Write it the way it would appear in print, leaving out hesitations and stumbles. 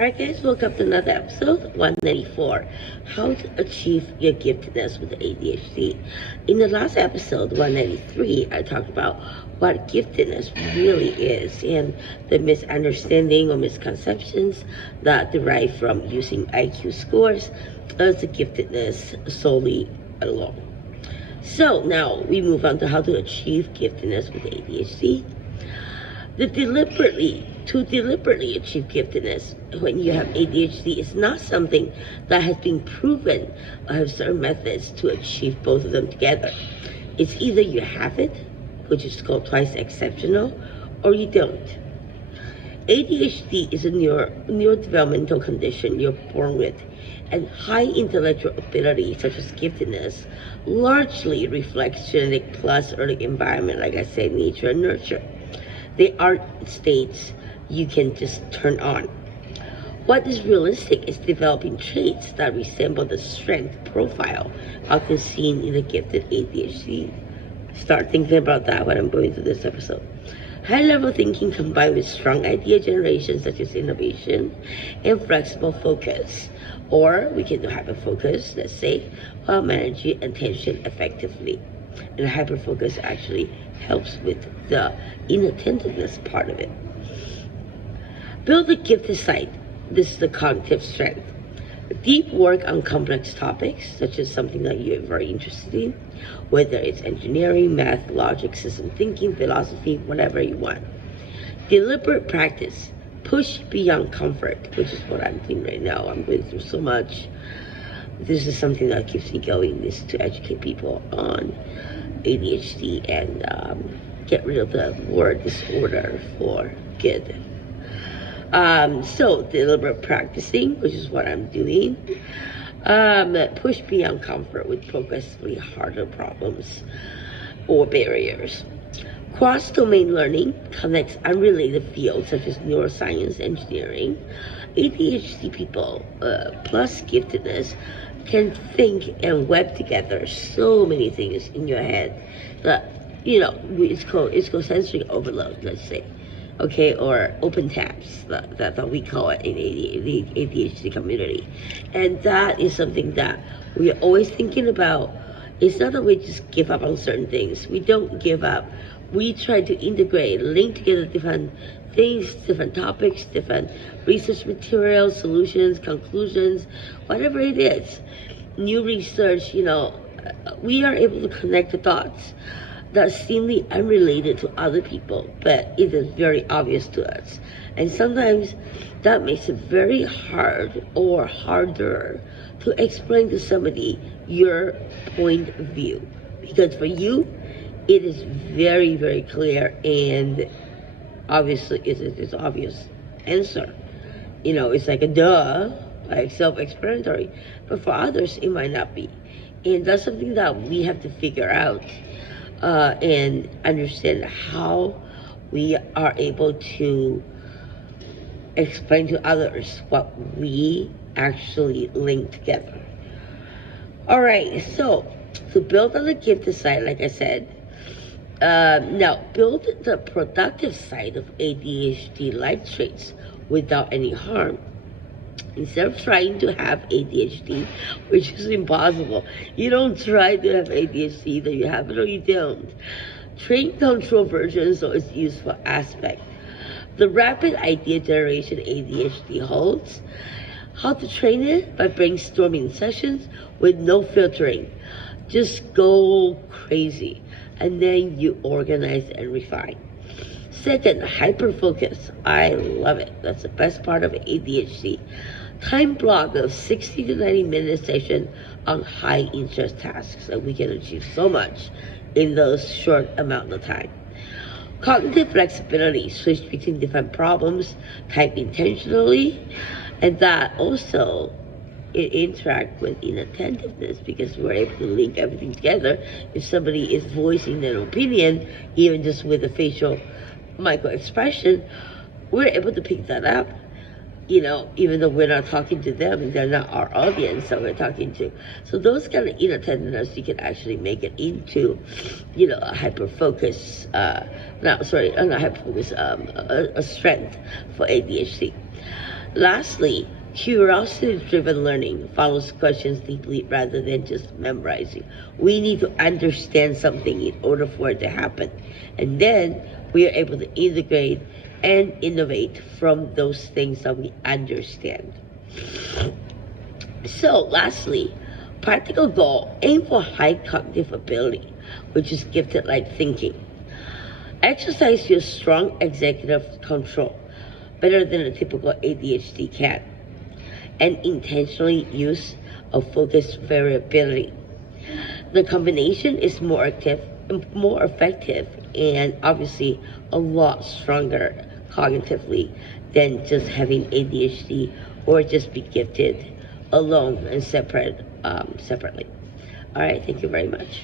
Alright guys, welcome to another episode, 194, How to Achieve Your Giftedness with ADHD. In the last episode, 193, I talked about what giftedness really is and the misunderstanding or misconceptions that derive from using IQ scores as a giftedness solely alone. So now we move on to how to achieve giftedness with ADHD. To deliberately achieve giftedness when you have ADHD is not something that has been proven or have certain methods to achieve both of them together. It's either you have it, which is called twice exceptional, or you don't. ADHD is a neurodevelopmental condition you're born with, and high intellectual ability, such as giftedness, largely reflects genetic plus early environment, like I said, nature and nurture. They aren't states you can just turn on. What is realistic is developing traits that resemble the strength profile often seen in the gifted ADHD. Start thinking about that when I'm going through this episode. High-level thinking combined with strong idea generation, such as innovation, and flexible focus. Or we can do hyperfocus, let's say, while managing attention effectively. And hyperfocus actually helps with the inattentiveness part of it. Build a gifted side. This is the cognitive strength. Deep work on complex topics, such as something that you're very interested in, whether it's engineering, math, logic, system thinking, philosophy, whatever you want. Deliberate practice. Push beyond comfort, which is what I'm doing right now. I'm going through so much. This is something that keeps me going, is to educate people on ADHD and get rid of the word disorder for good. So deliberate practicing, which is what I'm doing. Push beyond comfort with progressively harder problems or barriers. Cross-domain learning connects unrelated fields such as neuroscience, engineering. ADHD people plus giftedness can think and web together so many things in your head that, it's called sensory overload, let's say. Okay, or open tabs, that we call it in the ADHD community. And that is something that we are always thinking about. It's not that we just give up on certain things. We don't give up. We try to integrate, link together different things, different topics, different research materials, solutions, conclusions, whatever it is. New research, we are able to connect the dots that seemingly unrelated to other people, but it is very obvious to us. And sometimes that makes it very hard or harder to explain to somebody your point of view. Because for you, it is very, very clear and obviously it's obvious answer. It's like a duh, like self-explanatory. But for others, it might not be. And that's something that we have to figure out. And understand how we are able to explain to others what we actually link together. All right, so to build on the gifted side, like I said, now build the productive side of ADHD-like traits without any harm. Instead of trying to have ADHD, which is impossible. You don't try to have ADHD, either you have it or you don't. Train control version is its useful aspect. The rapid idea generation ADHD holds. How to train it? By brainstorming sessions with no filtering. Just go crazy, and then you organize and refine. Second, hyperfocus. I love it. That's the best part of ADHD. Time block of 60 to 90 minute session on high interest tasks, and we can achieve so much in those short amount of time. Cognitive flexibility, switch between different problems, type intentionally, and that also it interact with inattentiveness, because we're able to link everything together. If somebody is voicing their opinion, even just with a facial micro expression, we're able to pick that up, even though we're not talking to them and they're not our audience that we're talking to. So those kind of inattentiveness, you can actually make it into, a hyper-focus, not hyper-focus, a strength for ADHD. Lastly, curiosity-driven learning follows questions deeply rather than just memorizing. We need to understand something in order for it to happen. And then we are able to integrate and innovate from those things that we understand. So lastly, practical goal, aim for high cognitive ability, which is gifted like thinking. Exercise your strong executive control, better than a typical ADHD can, and intentionally use of focus variability. The combination is more active, more effective, and obviously a lot stronger cognitively than just having ADHD or just be gifted alone and separately. All right, thank you very much.